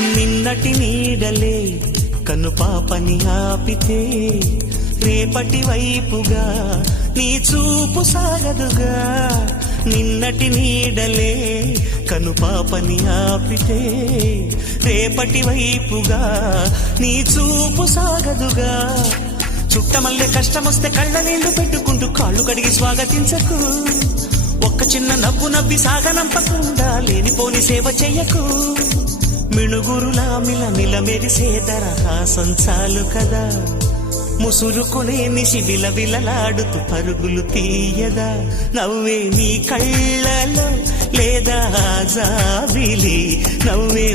నిన్నటి నీడలే కను పాపని ఆపితే రేపటి వైపుగా నీ చూపు సాగదుగా. నిన్నటి నీడలే కను పాపని ఆపితే రేపటి వైపుగా నీ చూపు సాగదుగా. చుట్టమల్లే కష్టమొస్తే కళ్ళ నీళ్లు పెట్టుకుంటూ కాళ్ళు కడిగి స్వాగతించకు. ఒక్క చిన్న నవ్వు నవ్వి సాగనంపకుండా లేనిపోని సేవ చెయ్యకు. మిణుగురులా మిల మెరిసే దరహాసం చాలు కదా. ముసురుకునే నిశి విలవిలలాడుతూ పరుగులు తీయదా. నవ్వే నీ కళ్ళలో లేదా జాబిలి, నవ్వే